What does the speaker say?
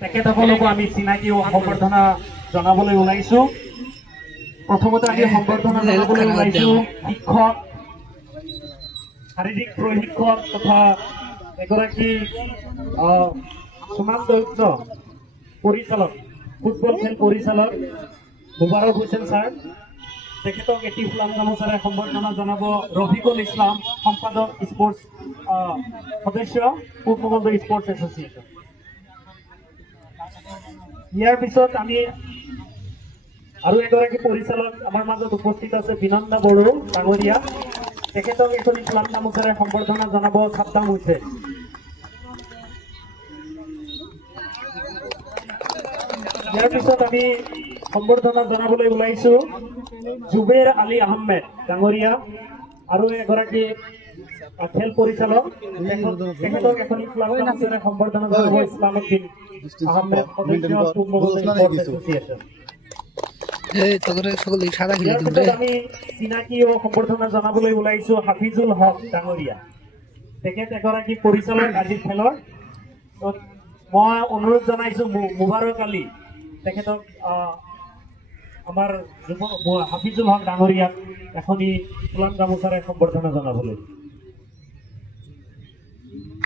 তেখেতসকলকো আমি চিনাকি ও সম্বৰ্ধনা জনাবলৈ ওলাইছো। প্ৰথমতে আমি সম্বৰ্ধনা জনাবলৈ ওলাইছো শিক্ষক, শাৰীৰিক প্ৰশিক্ষক তথা এগৰাকী সুনামধন্য পৰিচালক, ফুটবল খেল পৰিচালক মুবাৰক হুছেইন ছাৰ। তেখেতক এটি ফুলাম গামোচাৰে সম্বৰ্ধনা জনাব ৰফিকুল ইছলাম, সম্পাদক স্পৰ্টছ সদস্য, পূব মঙ্গলদৈ স্পৰ্টছ এছ'চিয়েশ্যন। ইয়াৰ পিছত আমি আৰু এগৰাকী পৰিচালক আমাৰ মাজত উপস্থিত আছে, বিনন্দা বড়ো ডাঙৰীয়া। তেখেতক এখনি ফুলাম গামোচাৰে সম্বৰ্ধনা জনাব ছাদ্দাম হুছেইন। ইয়াৰ পিছত আমি সম্বৰ্ধনা জনাবলৈ ওলাইছো জুবেৰ আলী আহমেদ ডাঙৰীয়া আৰু এগৰাকী খেল পৰিচালক। তেখেতক এখনি ফুলাম গামোচাৰে সম্বৰ্ধনা জনাব ইছলামউদ্দিন আহমেদ, সদস্য পূব মঙ্গলদৈ স্পৰ্টছ এছ'চিয়েশ্যন। ইয়াৰ পিছত আমি চিনাকি ও সম্বৰ্ধনা জনাবলৈ ওলাইছো হাফিজুল হক ডাঙৰীয়া। তেখেত এগৰাকী পৰিচালক আজিৰ খেলৰ। মই অনুৰোধ জনাইছো মুবাৰক আলী তেখেতক আমাৰ হাফিজুল হক ডাঙৰীয়াক এখনি ফুলাম গামোচাৰে সম্বৰ্ধনা জনাবলৈ।